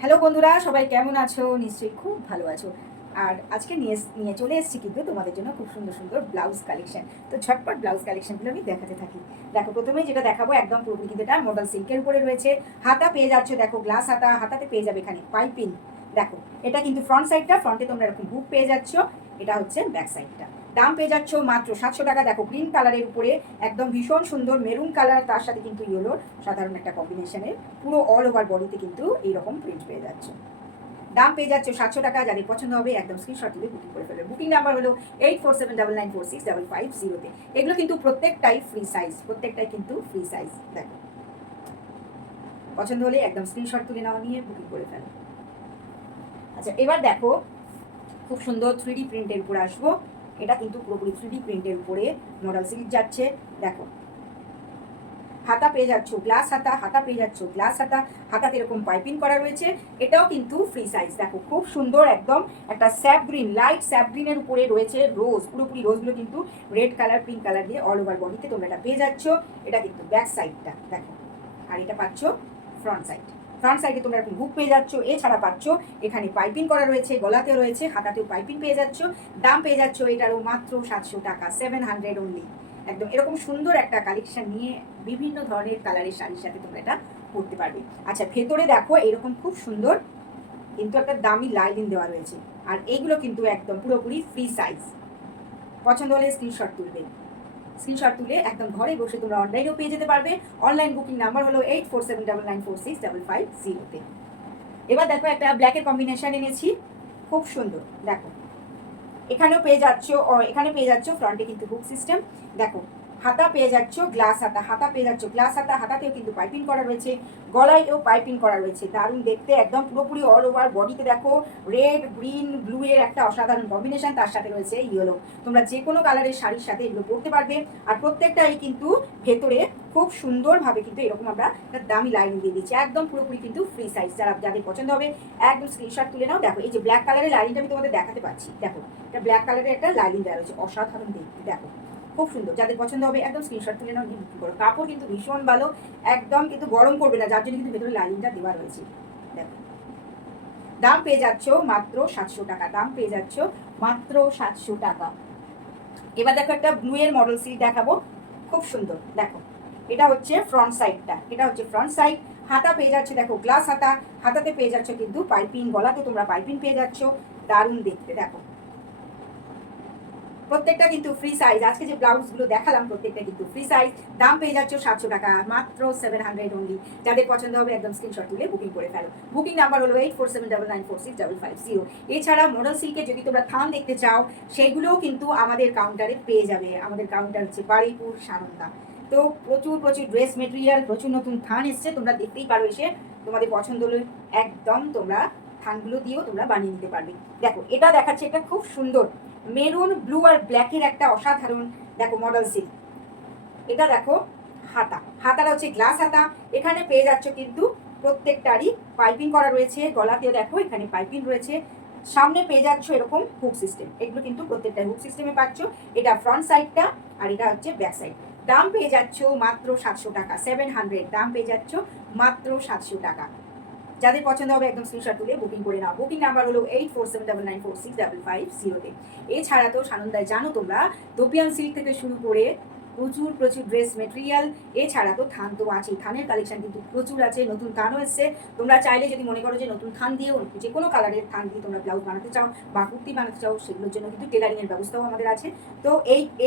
Hello বন্ধুরা, সবাই কেমন আছো? নিশ্চয়ই খুব ভালো আছো। আর আজকে নিয়ে চলে এসেছি কিন্তু তোমাদের জন্য খুব সুন্দর সুন্দর ব্লাউজ কালেকশন। তো ঝটপট ব্লাউজ কালেকশনগুলো আমি দেখাতে থাকি। দেখো, প্রথমেই যেটা দেখাবো একদম পুরোপুরি কিন্তু এটা মডেল সিল্কের উপরে রয়েছে। হাতা পেয়ে যাচ্ছ, দেখো গ্লাস হাতা, হাতাতে পেয়ে যাবে এখানে পাইপিং। দেখো, এটা কিন্তু ফ্রন্ট সাইডটা, ফ্রন্টে তোমরা এরকম হুক পেয়ে যাচ্ছ। এটা হচ্ছে ব্যাক সাইডটা। দাম পেয়ে যাচ্ছ মাত্র 700 টাকা। দেখো, গ্রিন কালারের উপরে একদম ভীষণ সুন্দর মেরুন কালার, তার সাথে কিন্তু ইয়েলোর সাধারণ একটা কম্বিনেশনের পুরো অল ওভার বডিতে কিন্তু এইরকম প্রিন্ট পেয়ে যাচ্ছে। দাম পেয়ে যাচ্ছে 700 টাকা। যাদের পছন্দ হবে একদম স্ক্রিনশট তুলে বুকিং করে ফেলবে। বুকিং নাম্বার হলো 8479946550। এগুলো কিন্তু প্রত্যেকটাই ফ্রি সাইজ, প্রত্যেকটাই কিন্তু ফ্রি সাইজ। দেখো, পছন্দ হলে একদম স্ক্রিনশট তুলে নেওয়া নিয়ে বুকিং করে ফেলো। আচ্ছা, এবার দেখো, খুব সুন্দর 3D প্রিন্টের উপরে আসবো। এটা কিন্তু পুরোপুরি 3D প্রিন্টের উপরে মডেল সিল্ক যাচ্ছে। দেখো, হাতা পেয়ে যাচ্ছ গ্লাস হাতা, হাতা পেয়ে যাচ্ছ গ্লাস হাতা, হাতাতে এরকম পাইপিং করা রয়েছে। এটাও কিন্তু ফ্রি সাইজ। দেখো, খুব সুন্দর একদম একটা স্যাপ গ্রিন, লাইট স্যাপ গ্রিনের উপরে রয়েছে রোজ, পুরোপুরি রোজগুলো কিন্তু রেড কালার পিঙ্ক কালার দিয়ে অল ওভার বডিতে তোমরা এটা পেয়ে যাচ্ছ। এটা কিন্তু ব্যাক সাইডটা দেখো, আর এটা পাচ্ছ ফ্রন্ট সাইড। ফ্রন্ট সাইডে তোমরা এরকম হুক পেয়ে যাচ্ছ। এছাড়া পাচ্ছ এখানে পাইপিং করা রয়েছে, গলাতেও রয়েছে, হাতাতেও পাইপিং পেয়ে যাচ্ছ। দাম পেয়ে যাচ্ছ এটারও মাত্র 700 টাকা, 700 অনলি। একদম এরকম সুন্দর একটা কালেকশন নিয়ে বিভিন্ন ধরনের কালারের শাড়ির সাথে তোমরা এটা পরতে পারবে। আচ্ছা, ভেতরে দেখো এরকম খুব সুন্দর কিন্তু একটা দামি লাইনিং দেওয়া রয়েছে। আর এইগুলো কিন্তু একদম পুরোপুরি ফ্রি সাইজ। পছন্দ হলে স্ক্রিনশট তুলবে। স্ক্রিনশট তুলে একদম ঘরে বসে তোমরা অনলাইনেও পেয়ে যেতে পারবে। অনলাইন বুকিং নাম্বার হলো 8479946550-তে। এবার দেখো, একটা ব্ল্যাকের কম্বিনেশন এনেছি, খুব সুন্দর। দেখো, এখানেও পেয়ে যাচ্ছ, এখানে পেয়ে যাচ্ছ ফ্রন্টে কিন্তু হুক সিস্টেম। দেখো, হাতা পেয়ে যাচ্ছ গ্লাস হাতা, হাতা পেয়ে যাচ্ছ গ্লাস হাতা, হাতাতেও কিন্তু পাইপিং করা রয়েছে, গলায়ও পাইপিং করা রয়েছে। দারুণ দেখতে, একদম পুরোপুরি অল ওভার বডিতে দেখো রেড গ্রিন ব্লু এর একটা অসাধারণ কম্বিনেশন, তার সাথে রয়েছে ইয়েলো। তোমরা যে কোনো কালারের শাড়ির সাথে এগুলো পরতে পারবে। আর প্রত্যেকটাই কিন্তু ভেতরে খুব সুন্দরভাবে কিন্তু এরকম আমরা একটা দামি লাইন দিয়ে দিচ্ছি, একদম পুরোপুরি কিন্তু ফ্রি সাইজ। যাদের পছন্দ হবে একদম স্ক্রিনশট তুলে নাও। দেখো, এই যে ব্ল্যাক কালারের লাইনটা আমি তোমাদের দেখাতে পাচ্ছি। দেখো, এটা ব্ল্যাক কালারের একটা লাইনিং দেওয়া রয়েছে, অসাধারণ দেখতে। দেখো, খুব সুন্দর। যাদের পছন্দ হবে একদম স্ক্রিনশট তুলে নাও, নিয়ে বুকিং করো। কাপড় কিন্তু ভীষণ ভালো, একদম কিন্তু গরম করবে না, যার জন্য কিন্তু ভেতরে লাইনিংটা দেওয়া রয়েছে। দেখো, দাম পেয়ে যাচ্ছ মাত্র 700 টাকা। দাম পেয়ে যাচ্ছ মাত্র 700 টাকা। এবার দেখো, একটা ব্লু এর মডেল সিল্ক দেখাবো, খুব সুন্দর। দেখো, এটা হচ্ছে ফ্রন্ট সাইডটা, এটা হচ্ছে ফ্রন্ট সাইড। হাতা পেয়ে যাচ্ছে দেখো গ্লাস হাতা, হাতাতে পেয়ে যাচ্ছ কিন্তু পাইপিং, গলাতে তোমরা পাইপিং পেয়ে যাচ্ছ। দারুণ দেখতে। দেখো, প্রত্যেকটা কিন্তু ফ্রি সাইজ। আজকে যে ব্লাউজগুলো দেখালাম প্রত্যেকটা কিন্তু ফ্রি সাইজ। দাম পেয়ে যাচ্ছ 700 টাকা, মাত্র 700 অনলি। যাদের পছন্দ হবে একদম স্ক্রিনশট তুলে বুকিং করে ফেলো। বুকিং নাম্বার হলো 8479946550। এছাড়া মডেল সিল্কে যদি তোমরা থান দেখতে চাও, সেগুলোও কিন্তু আমাদের কাউন্টারে পেয়ে যাবে। আমাদের কাউন্টার হচ্ছে বারুইপুর সানন্দা। তো প্রচুর প্রচুর ড্রেস মেটেরিয়াল, প্রচুর নতুন থান এসছে, তোমরা দেখতেই পারো এসে। তোমাদের পছন্দ হলে একদম তোমরা থানগুলো দিয়েও তোমরা বানিয়ে নিতে পারবে। দেখো, এটা দেখাচ্ছে, এটা খুব সুন্দর মেরুন ব্লু আর ব্ল্যাকের একটা অসাধারণ দেখো মডেল সিল্ক। এটা দেখো, হাতা, হাতাটা হচ্ছে গ্লাস হাতা। এখানে পেয়ে যাচ্ছ কিন্তু প্রত্যেকটারই পাইপিং করা রয়েছে, গলাতেও দেখো এখানে পাইপিং রয়েছে। সামনে পেয়ে যাচ্ছ এরকম হুক সিস্টেম, এগুলো কিন্তু প্রত্যেকটা হুক সিস্টেমে পাচ্ছ। এটা ফ্রন্ট সাইডটা, আর এটা হচ্ছে ব্যাক সাইড। দাম পেয়ে যাচ্ছ মাত্র 700 টাকা, 700। দাম পেয়ে যাচ্ছ মাত্র 700 টাকা। যাদের পছন্দ হবে একদম স্ক্রিনশট তুলে বুকিং করে নাও। বুকিং নাম্বার হলো 8479946550-তে। এছাড়া তো সানন্দায় জানো তোমরা, তোপিয়ান সিল্ক থেকে শুরু করে প্রচুর প্রচুর ড্রেস মেটেরিয়াল, এছাড়া তো থান তো আছেই। থানের কালেকশন কিন্তু প্রচুর আছে, নতুন থানও এসছে। তোমরা চাইলে যদি মনে করো যে নতুন থান দিয়েও যে কোনো কালারের থান দিয়ে তোমরা ব্লাউজ বানাতে চাও বা কুর্তি বানাতে চাও, সেগুলোর জন্য কিন্তু টেলারিংয়ের ব্যবস্থাও আমাদের আছে। তো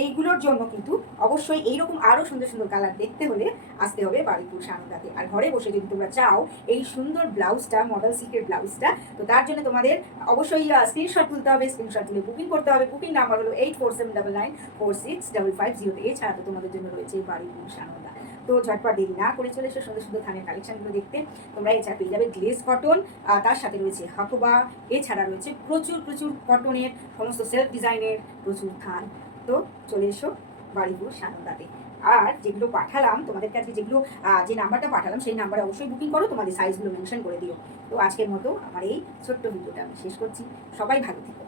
এইগুলোর জন্য কিন্তু অবশ্যই এইরকম আরও সুন্দর সুন্দর কালার দেখতে হলে আসতে হবে বারুইপুর সানন্দাতে। আর ঘরে বসে যদি তোমরা চাও এই সুন্দর ব্লাউজটা, মডেল সিল্কের ব্লাউজটা, তো তার জন্য তোমাদের অবশ্যই স্ক্রিনশট তুলতে হবে। স্ক্রিনশট তুলে বুকিং করতে হবে। বুকিং নাম্বার হলো 8479946550। এছাড়া তো তোমাদের জন্য রয়েছে বারুইপুর সানন্দা। তো ঝটপট দেরি না করে চলে এসো সুন্দর সুন্দর থানের কালেকশনগুলো দেখতে। তোমরা এছাড়া পেয়ে যাবে গ্লেজ কটন, তার সাথে রয়েছে হাকোবা। এছাড়া রয়েছে প্রচুর প্রচুর কটনের সমস্ত সেলফ ডিজাইনের প্রচুর থান। তো চলে এসো বারুইপুর সানন্দাতে। আর যেগুলো পাঠালাম তোমাদের কাছে, যেগুলো যে নাম্বারটা পাঠালাম সেই নাম্বারে অবশ্যই বুকিং করো, তোমাদের সাইজগুলো মেনশন করে দিও। তো আজকের মতো আমার এই ছোট্ট ভিডিওটা আমি শেষ করছি। সবাই ভালো থেকো।